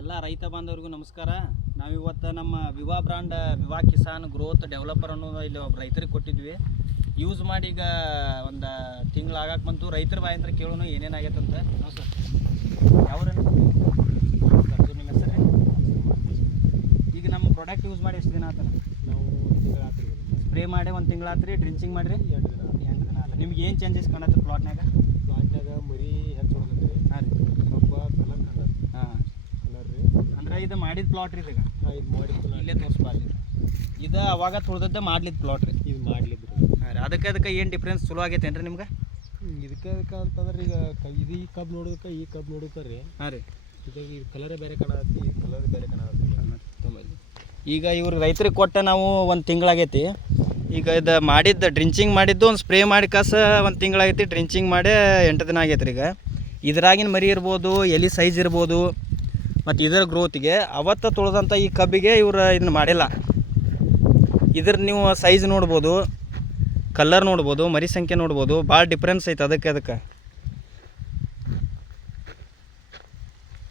ಎಲ್ಲ ರೈತ ಬಾಂಧವರಿಗೂ ನಮಸ್ಕಾರ. ನಾವಿವತ್ತು ನಮ್ಮ Viva brand Viva Kisan growth developer ಅನ್ನೋದು ಇಲ್ಲಿ ಒಬ್ಬ ರೈತರಿಗೆ ಕೊಟ್ಟಿದ್ವಿ. ಯೂಸ್ ಮಾಡಿ ಈಗ ಒಂದು ತಿಂಗಳು ಆಗಾಕ ಬಂತು. ರೈತರ ಬಾಯಿಂದ ಕೇಳೋಣ ಏನೇನಾಗೈತೆ ಅಂತ ನಾವು ಸರ್. ಯಾವ್ರ ನಿಮ್ಮ ಹೆಸರು ಈಗ ನಮ್ಮ ಪ್ರಾಡಕ್ಟ್ ಯೂಸ್ ಮಾಡಿ ಎಷ್ಟು ದಿನ ಆತನ ನಾವು ಸ್ಪ್ರೇ ಮಾಡಿ ಒಂದು ತಿಂಗಳಾತ್ರಿ ಡ್ರಿಂಚಿಂಗ್ ಮಾಡಿರಿ? ಎರಡು ದಿನ ಎಂಟು ದಿನ ಆತ. ನಿಮ್ಗೆ ಏನು ಚೇಂಜಸ್ ಕಾಣತ್ತೆ ಪ್ಲಾಟ್ನಾಗ ಮರಿ ಹೆಚ್ಚು ಹೊಡೆದ್ರಿ ಹಾಂ ರೀ ಕಬ್ಬ ಕಲರ್ ಕಂಡ ಹಾಂ ಕಲರ್ ರೀ ಅಂದ್ರೆ ಇದು ಮಾಡಿದ ಪ್ಲಾಟ್ ರೀ ಹಾಂ ಇದು ಮಾಡಿದ್ದು ಇಲ್ಲೇ ತೋರಿಸ್ಬಾರ್ದು ಇದು ಅವಾಗ ತುಳ್ದದ್ದೆ ಮಾಡ್ಲಿದ್ದು ಪ್ಲಾಟ್ ರೀ. ಇದು ಮಾಡ್ಲಿದ್ರಿ. ಹಾಂ ರೀ ಅದಕ್ಕೆ ಅದಕ್ಕೆ ಏನು ಡಿಫ್ರೆನ್ಸ್ ಚಲೋ ಆಗೈತೆ ರೀ ನಿಮ್ಗೆ? ಇದಕ್ಕೆ ಅದಕ್ಕೆ ಅಂತಂದ್ರೆ ಈಗ ಇದು ಈ ಕಬ್ಬು ನೋಡೋದಕ್ಕೆ ಈ ಕಬ್ಬು ನೋಡೋಕೆ ರೀ. ಹಾಂ ರೀ. ಇದಾಗ ಈ ಕಲರೇ ಬೇರೆ ಕಾಣತ್ತೆ ಈ ಕಲರ್ ಬೇರೆ ಕಾಣತ್ತೆ ಈಗ ಇವ್ರು ರೈತರಿಗೆ ಕೊಟ್ಟ ನಾವು ಒಂದು ತಿಂಗಳಾಗೈತಿ. ಈಗ ಇದು ಮಾಡಿದ್ದು ಡ್ರಿಂಚಿಂಗ್ ಮಾಡಿದ್ದು ಒಂದು ಸ್ಪ್ರೇ ಮಾಡಿ ಕಾಸ ಒಂದು ತಿಂಗಳಾಗೈತಿ ಡ್ರಿಂಚಿಂಗ್ ಮಾಡಿ ಎಂಟು ದಿನ ಆಗೈತೆ ರೀ ಈಗ. ಇದ್ರಾಗಿನ ಮರಿ ಇರ್ಬೋದು ಎಲೆ ಸೈಜ್ ಇರ್ಬೋದು ಮತ್ತು ಇದರ ಗ್ರೋತಿಗೆ ಅವತ್ತು ತುಳಿದಂಥ ಈ ಕಬ್ಬಿಗೆ ಇವರು ಇದನ್ನ ಮಾಡಿಲ್ಲ. ಇದ್ರ ನೀವು ಸೈಜ್ ನೋಡ್ಬೋದು ಕಲ್ಲರ್ ನೋಡ್ಬೋದು, ಮರಿ ಸಂಖ್ಯೆ ನೋಡ್ಬೋದು ಭಾಳ ಡಿಫ್ರೆನ್ಸ್ ಐತೆ ಅದಕ್ಕೆ ಅದಕ್ಕೆ.